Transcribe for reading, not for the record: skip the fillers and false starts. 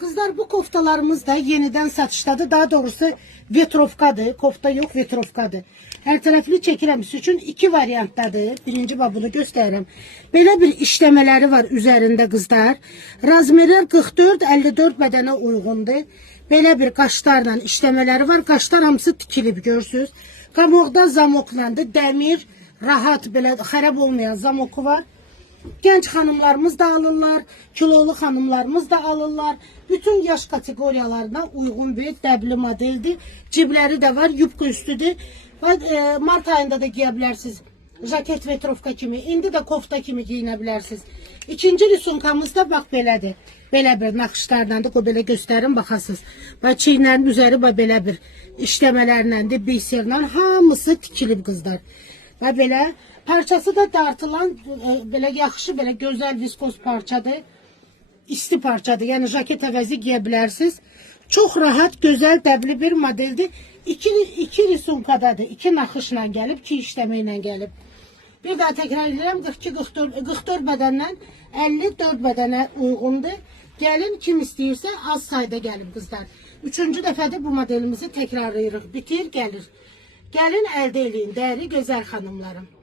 Kızlar, bu koftalarımız da yeniden satışdadır. Daha doğrusu vetrovkadır. Kofta yok, vetrovkadır. Her tərəfli çəkirəmsi üçün iki variantdadır. Birinci babını göstərirəm. Belə bir işləmələri var üzərində qızlar. Razmerlər 44-54 bədənə uyğundur. Belə bir qaşlarla işləmələri var. Qaşlar hamısı tikilib, görsünüz. Qamoqda zamoklandı. Dəmir, rahat, belə xərab olmayan zamoku var. Genç hanımlarımız da alırlar, kilolu hanımlarımız da alırlar. Bütün yaş kategoriyalarına uygun bir dəbli modeldir. Cibləri də var, yubka üstüdür. Mart ayında da giyə bilərsiniz. Jaket vetrovka kimi, indi də kofta kimi giyinə bilərsiniz. İkinci risunkamız da bax belədir. Belə bir naxışlardandır, o belə göstərin, baxasınız. Bax çiynlərin üzəri belə bir işləmələrləndir, biserlə hamısı tikilib qızlar. Və belə parçası da dartılan belə yaxşı, belə gözəl viskoz parçadır. İsti parçadır. Yəni jaket əvəzi giyə bilərsiniz. Çox rahat, gözəl, dəbli bir modeldir. İki risunkadadır. İki naxışla gəlib, iki işləməklə gəlib. Bir daha təkrar edirəm. 42-44 bədəndən 54 bədənə uyğundur. Gəlin, kim istəyirsə az sayda gəlin qızlar. Üçüncü dəfədir bu modelimizi təkrarlayırıq. Bitir, gəlir. Gəlin, əldə eləyin, dəyərli gözəl xanımlarım.